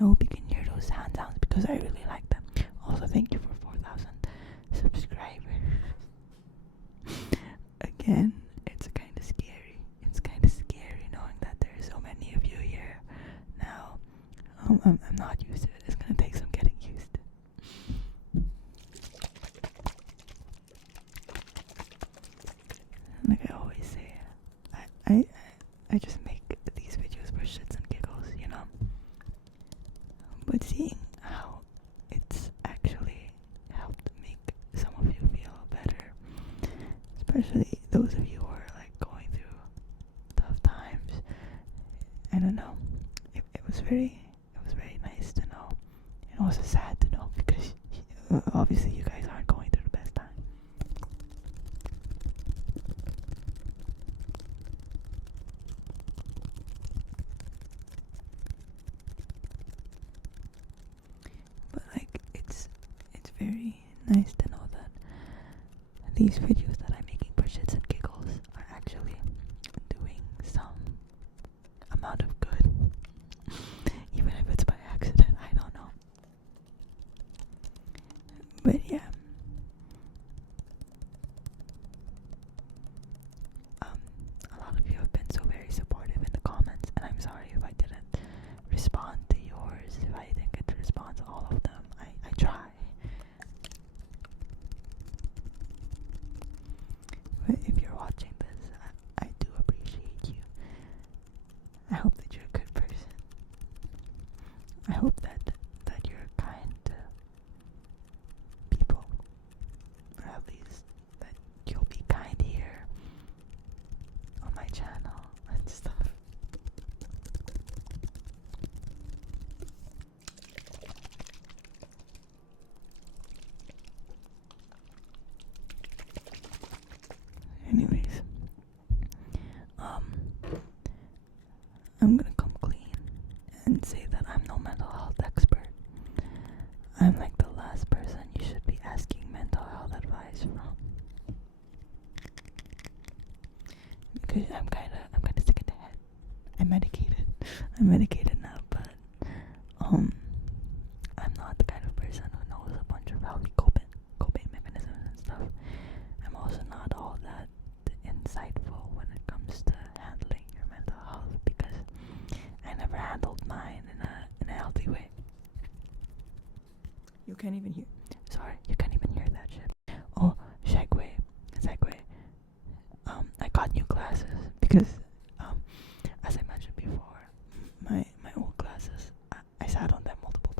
I hope you can hear those hand sounds because I really like them. Also, thank you for 4,000 subscribers. Again, it's kind of scary. It's kind of scary knowing that there are so many of you here now. I'm not used to it. It's gonna take some getting used to. Like I always say, I just make these videos for shits and giggles, you know. But seeing how it's actually helped make some of you feel better, especially those of you who are like going through tough times, I don't know. It was very nice to know, and also sad to know because obviously you guys aren't going through the best time. But like it's very nice to know that these videos that I'm making for shits and giggles are actually doing some amount of good. Even if it's by accident, I don't know. But yeah. A lot of you have been so very supportive in the comments, and I'm sorry if I didn't respond to yours, if I didn't get to respond to all of them. I try. But if you're watching this, I do appreciate you. I hope that you're a good person. I hope that you're kind to people, or at least that you'll be kind here on my channel and stuff. Anyways, I'm gonna come clean and say that I'm no mental health expert. I'm like the last person you should be asking mental health advice from. Because I'm kinda sick in the head. I'm medicated now, but I'm not the kind of person who knows a bunch of healthy coping mechanisms and stuff. I'm also not all that insightful when it comes to handling your mental health because I never handled mine in a healthy way. You can't even hear that shit. Oh, segue. I got new glasses because as I mentioned before, my old glasses, I sat on them multiple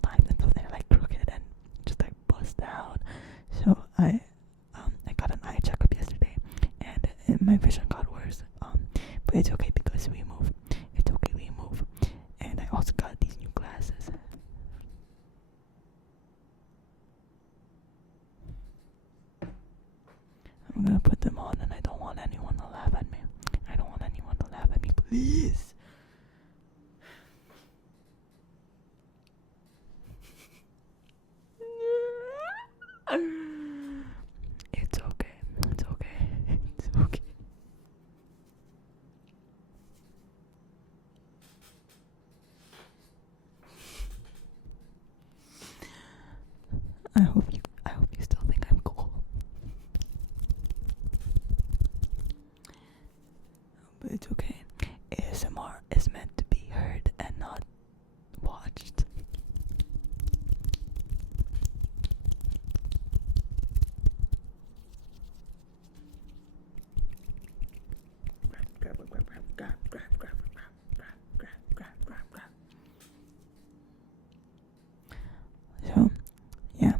times until they're like crooked and just like bust out. So I got an eye checkup yesterday, and my vision got worse. But it's okay because we move. And I also got these new glasses. I'm gonna put them on, and I don't want anyone to laugh at me. Please. It's okay. I hope you still think I'm cool. But it's okay. ASMR is meant to be heard and not watched. Grab. So, yeah.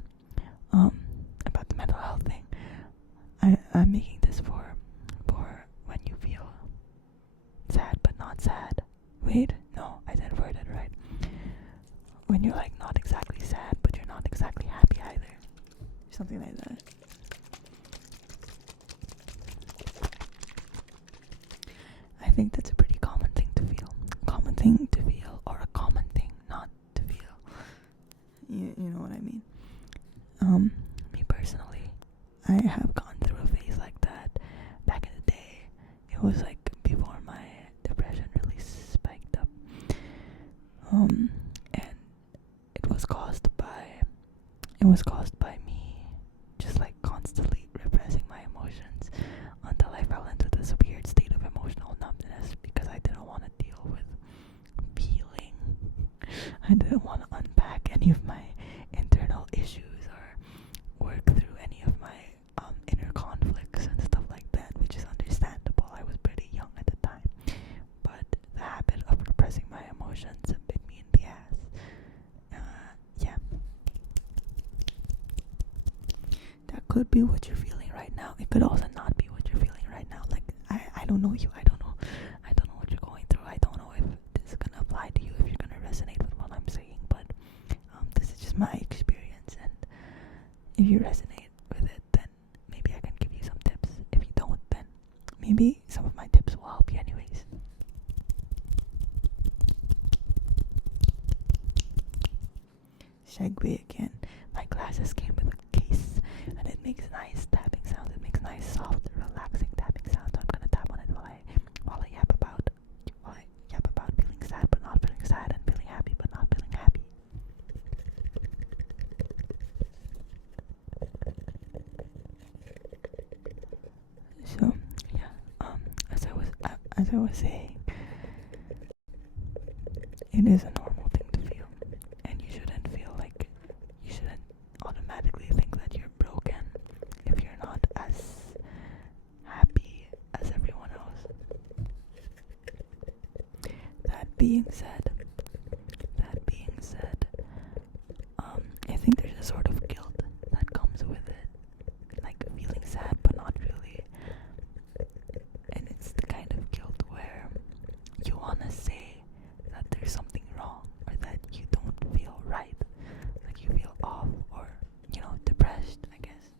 About the mental health thing. I'm making this for when you feel sad but not sad. Wait, no, I didn't word it right. When you're like not exactly sad but you're not exactly happy either. Something like that. I think that's a pretty common thing to feel. Or a common thing not to feel. You know what I mean? Me personally, I have gone through a phase like that back in the day. It was like before my depression really spiked up. I didn't want to unpack any of my internal issues or work through any of my inner conflicts and stuff like that, which is understandable. I was pretty young at the time, but the habit of repressing my emotions bit me in the ass. Yeah. That could be what you're feeling right now. It could also not be what you're feeling right now. Like, I don't know you. I don't know what you're going through. I don't know if this is gonna apply to you, if you're gonna resonate with what I'm saying, but this is just my experience, and if you resonate with it, then maybe I can give you some tips. If you don't, then maybe some of my tips will help you anyways. Segue again. My glasses came with a case, and it makes nice tapping sounds. It makes nice, soft, relaxing tapping sounds. So I'm gonna tap on it while I yap about feeling sad but not feeling sad, and feeling happy but not feeling happy. So yeah, as I was saying, it is a normal thing to feel, and you shouldn't automatically think that you're broken if you're not as happy as everyone else. That being said, I think there's a sort of guilt that comes with it, like feeling sad but not really. And it's the kind of guilt where you want to say that there's something wrong, or that you don't feel right, like you feel off, or depressed, I guess.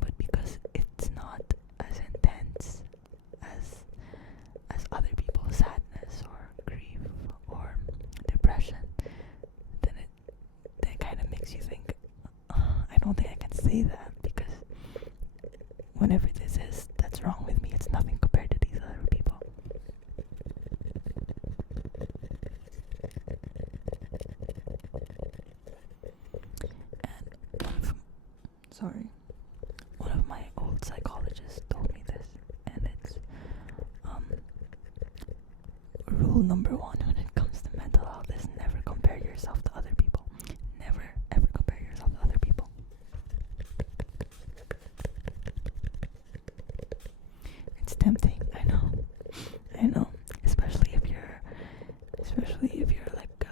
But because it's not as intense as other people's sadness or grief or depression, then it kind of makes you think, I don't think I can say that, because whatever this is that's wrong with me, it's nothing compared to these other people. And one of my old psychologists told me this, and it's rule number 1 when it comes to mental health is never compare yourself to other people. Never ever compare yourself to other people. It's tempting, I know, especially if you're like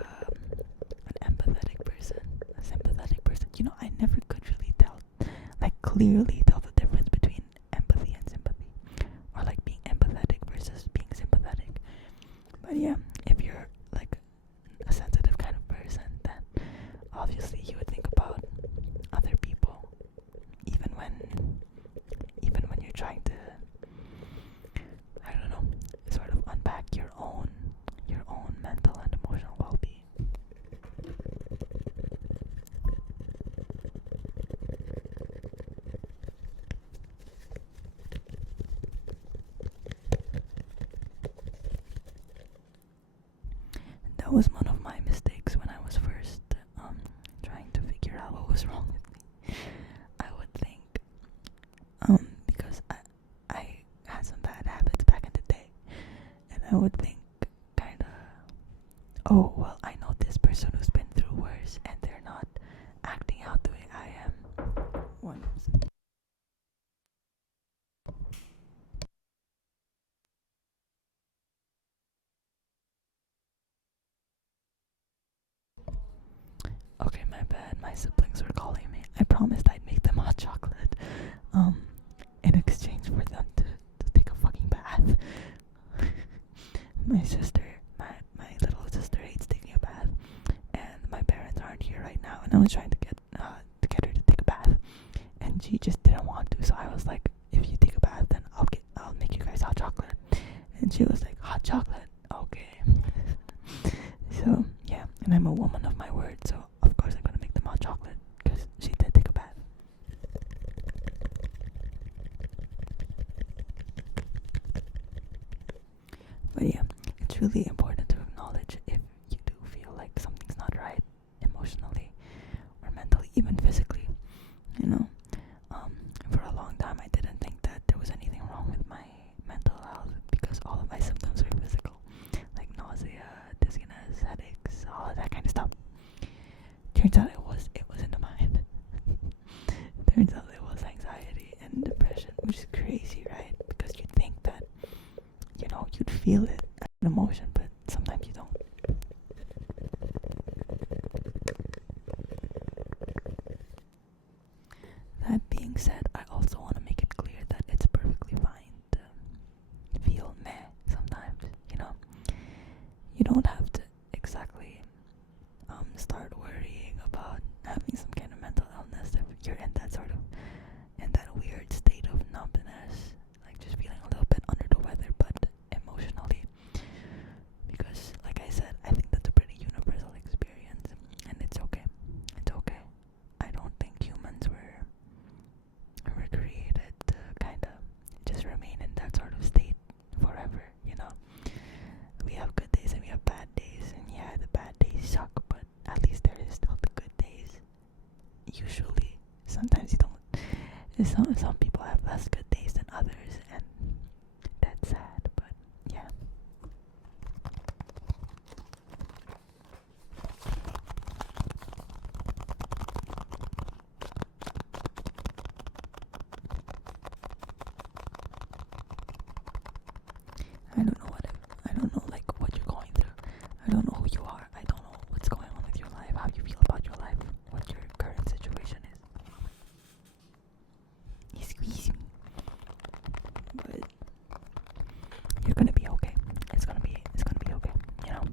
an empathetic person, a sympathetic person. I never could really clearly tell the difference between empathy and sympathy, or like being empathetic versus being sympathetic. But yeah, if you're like a sensitive kind of person, then obviously you would think about other people, even when you're trying to, I don't know, sort of unpack your own mental and emotional well-being. That was one of my mistakes when I was first trying to figure out what was wrong with me. I would think, because I had some bad habits back in the day, and I would think kind of, oh, well, I know this person who's been through worse, and they're not acting out the way I am. Okay, my bad. My siblings were calling me. I promised I'd make them hot chocolate, in exchange for them to take a fucking bath. My little sister hates taking a bath, and my parents aren't here right now, and I was trying to get her to take a bath, and she just didn't want to. So I was like, if you take a bath, then I'll make you guys hot chocolate. And she was like, hot chocolate, okay. So yeah, and I'm a woman of my word, so of course I'm gonna make them hot chocolate, because she did take a bath. But yeah, it's really important to acknowledge if you do feel like something's not right emotionally or mentally, even physically. For a long time I didn't think that there was anything wrong with my mental health, because all of my symptoms were physical, like nausea, dizziness, headaches, feel it as an emotion, but sometimes you don't. That being said, I also want to make it clear that it's perfectly fine to feel meh sometimes, you know. You don't have to exactly start worrying about having some kind of mental illness if you're in that sort of, in that weird state of numbness, like just feeling a little bit under the weather, but emotionally. Because, like I said, I think that's a pretty universal experience, and it's okay. It's okay. I don't think humans were created to kind of just remain in that sort of state forever, you know. We have good days and we have bad days, and yeah, the bad days suck, but at least there is still the good days. Usually, sometimes you don't. Some people have less good days than others, and that's sad, but yeah. I don't know like what you're going through. I don't know who you are. I don't know what's going on with your life, how you feel about your life, what your current situation is. You squeeze me. But you're gonna be okay. It's gonna be okay, you know?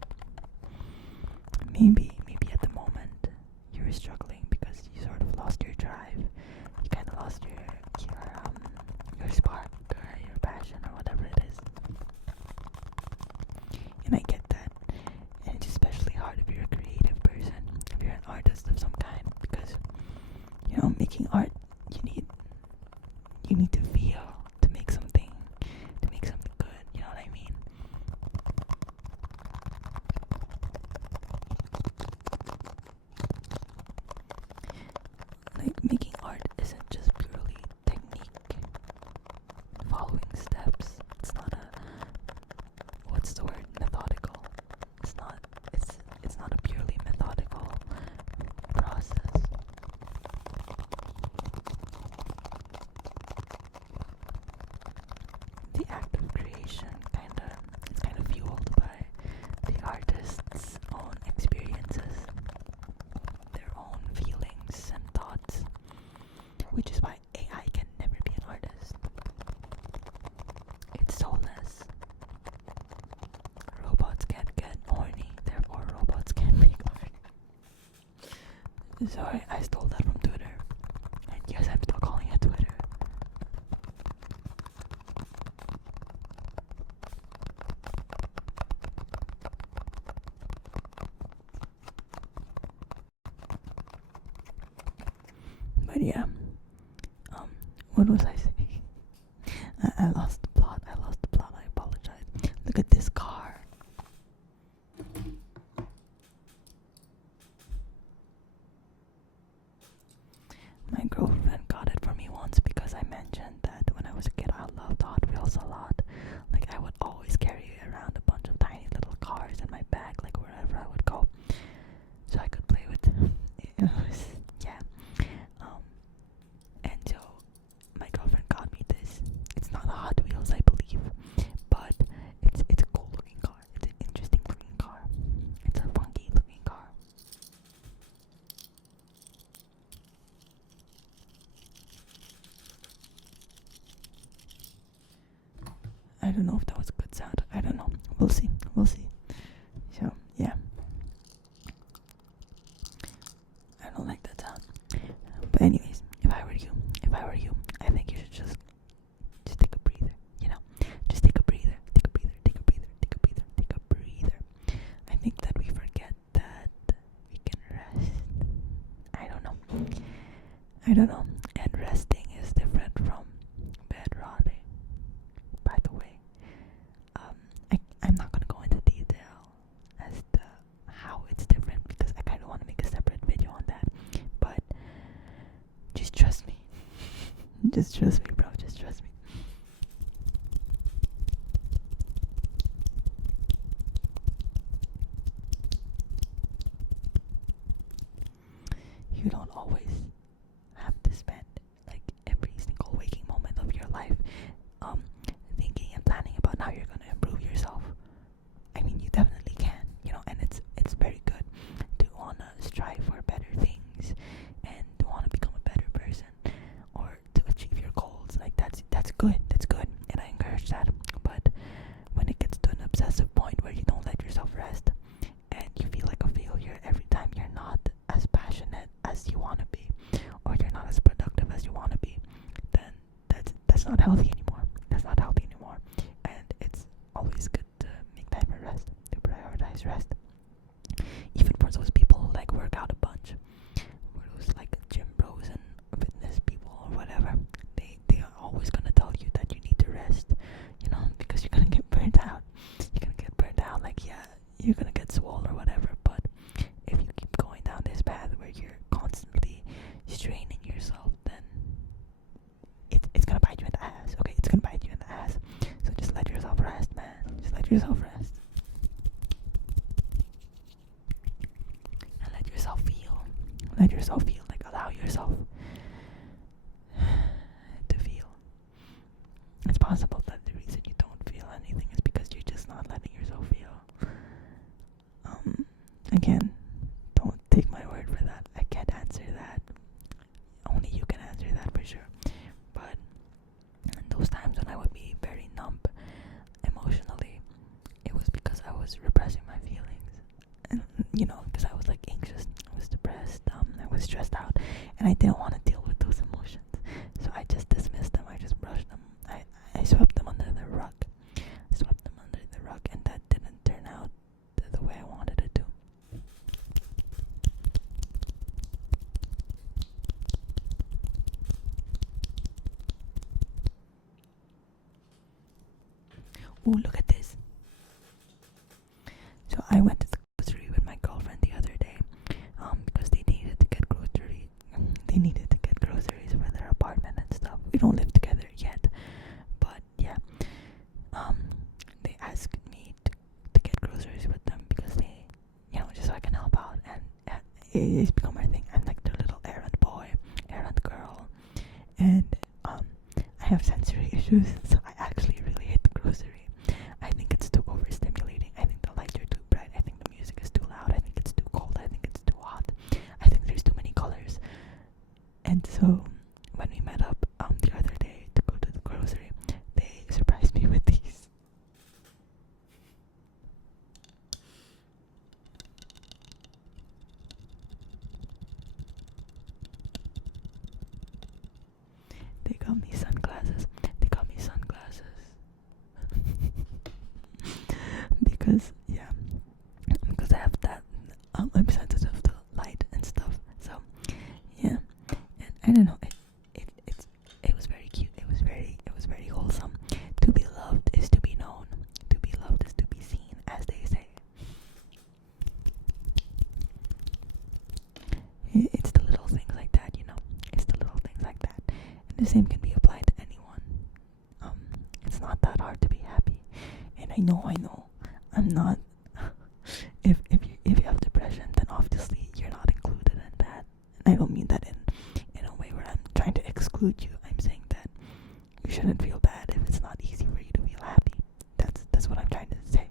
Maybe at the moment you're struggling because you sort of lost your drive. You kinda lost your spark or your passion or whatever it is. And I get that. And it's especially hard if you're a creative person, if you're an artist of some kind, because, you know, making art, you need to feel to make something good, you know what I mean? Like, making art isn't just purely technique, following steps. It's not what's the word, methodical. It's not a purely methodical process. The act of creation it's kind of fueled by the artist's own experiences, their own feelings and thoughts, which is why AI can never be an artist. It's soulless. Robots can't get horny, therefore robots can't make art. Sorry, I stole that from Twitter. And yes, I'm still calling it Twitter. But yeah, what was I saying? I lost the plot. I apologize. Look at this car. My girlfriend got it for me once because I mentioned that when I was a kid I loved Hot Wheels a lot. Like, I would always carry around a bunch of tiny little cars in my bag, like wherever I would go, so I could play with them. It was, yeah. And so my girlfriend got me this. It's not a Hot Wheels, I believe, but it's a cool looking car. It's an interesting looking car. It's a funky looking car. I don't know if that was a good sound. I don't know. We'll see. So, yeah. I don't like that sound. But anyways, if I were you, I think you should just take a breather, you know? Just take a breather. I think that we forget that we can rest. I don't know. And resting is different from bed rotting. By the way, I'm not gonna go into detail as to how it's different because I kind of want to make a separate video on that. But just trust me. Just trust me, bro. Just trust me. You don't always have to spend like every single waking moment of your life thinking and planning about how you're gonna improve yourself. that's not healthy anymore. That's not healthy anymore. And it's always good to make time for rest, to prioritize rest. Even for those people who like work out a bunch, for those like gym bros and fitness people or whatever, they are always gonna tell you that you need to rest, you know, because you're gonna get burnt out. You're gonna get burnt out, like, yeah, you're gonna get swole or whatever, but if you keep going down this path where you're constantly straining yourself, then it's gonna bite you in the ass, okay? It's gonna bite you in the ass. So just let yourself rest, man. Just let yourself rest. And let yourself feel. Let yourself feel, like allow yourself to feel. It's possible that the reason you don't feel anything is because you're just not letting yourself feel. Again, don't take my word for that. I can't answer that. Only you can answer that for sure. But in those times when I would be very numb emotionally, it was because I was repressing my feelings. And, you know, because I was like anxious, I was depressed, I was stressed out, and I didn't want to deal with those emotions. So I just dismissed them, I just brushed them, I swept them under the rug. And that didn't turn out the way I wanted it to. Ooh, look at this. So I went to the grocery with my girlfriend the other day, because they needed to get groceries. They needed to get groceries for their apartment and stuff. We don't live together yet, but yeah. They asked me to get groceries with them because they, you know, just so I can help out, and it's become our thing. I'm like their little errand boy, errand girl, and I have sensory issues, so I actually really hate the grocery. I think it's too overstimulating. I think the lights are too bright. I think the music is too loud. I think it's too cold. I think it's too hot. I think there's too many colors. And so when we met up the other day to go to the grocery, they surprised me with these. They got me sunglasses. Because, yeah, because I have that, I'm sensitive to light and stuff. So, yeah, and I don't know, it was very cute. It was very wholesome. To be loved is to be known. To be loved is to be seen, as they say. It's the little things like that, you know. It's the little things like that. And the same can be applied to anyone. It's not that hard to be happy. And I know. I'm not. If you have depression, then obviously you're not included in that. And I don't mean that in a way where I'm trying to exclude you. I'm saying that you shouldn't feel bad if it's not easy for you to feel happy. That's what I'm trying to say.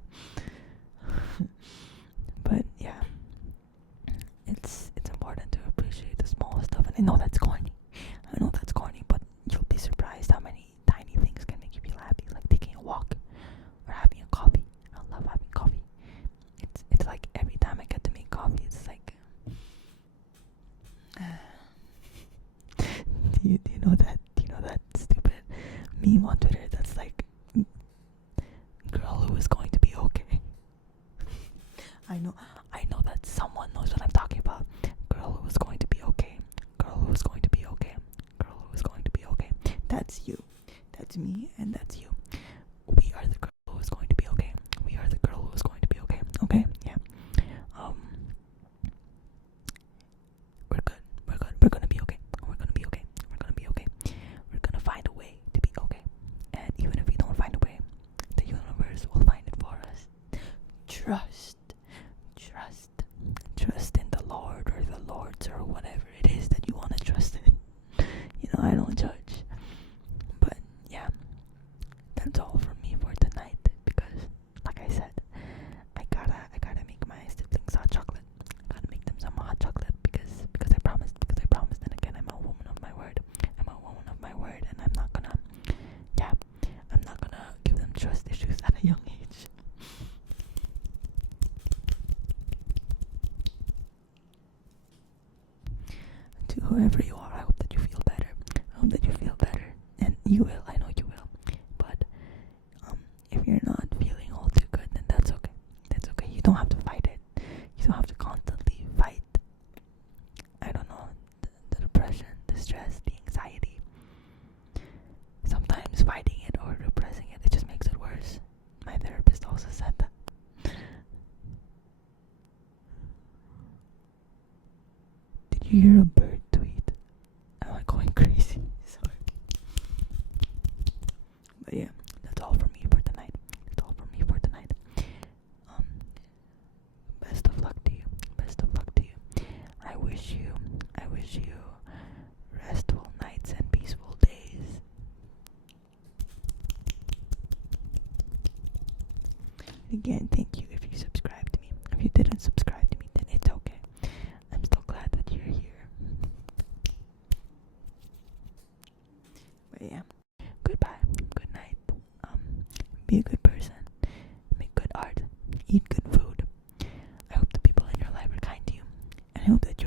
But yeah, it's important to appreciate the small stuff. And I know that's corny, but you'll be surprised how many tiny things can make you feel happy, like taking a walk or having a coffee. I love having coffee. It's like every time I get to make coffee, it's like do you know that stupid meme on Twitter that's like, girl who is going to be okay? I know that someone knows what I'm talking about. Girl who is going to be okay. Girl who is going to be okay. Girl who is going to be okay. That's you. That's me, and that's you. We are the girl who is going to be okay. We are the girl who is going to be okay. Okay? Yeah. We're good. We're gonna be okay. We're gonna be okay. We're gonna find a way to be okay. And even if we don't find a way, the universe will find it for us. Trust in the Lord or the Lords or whatever it is that you want to trust in. You know, I don't judge. But yeah, that's all from me for tonight, because like I said, I gotta make my siblings hot chocolate. I gotta make them some hot chocolate because I promised. And again, I'm a woman of my word, and I'm not gonna give them trust issues at a young age. To whoever you are, I hope that you feel better. And you will. I know again, thank you if you subscribe to me. If you didn't subscribe to me, then it's okay. I'm still glad that you're here. But yeah, goodbye, good night. Be a good person, make good art, eat good food. I hope the people in your life are kind to you, and I hope that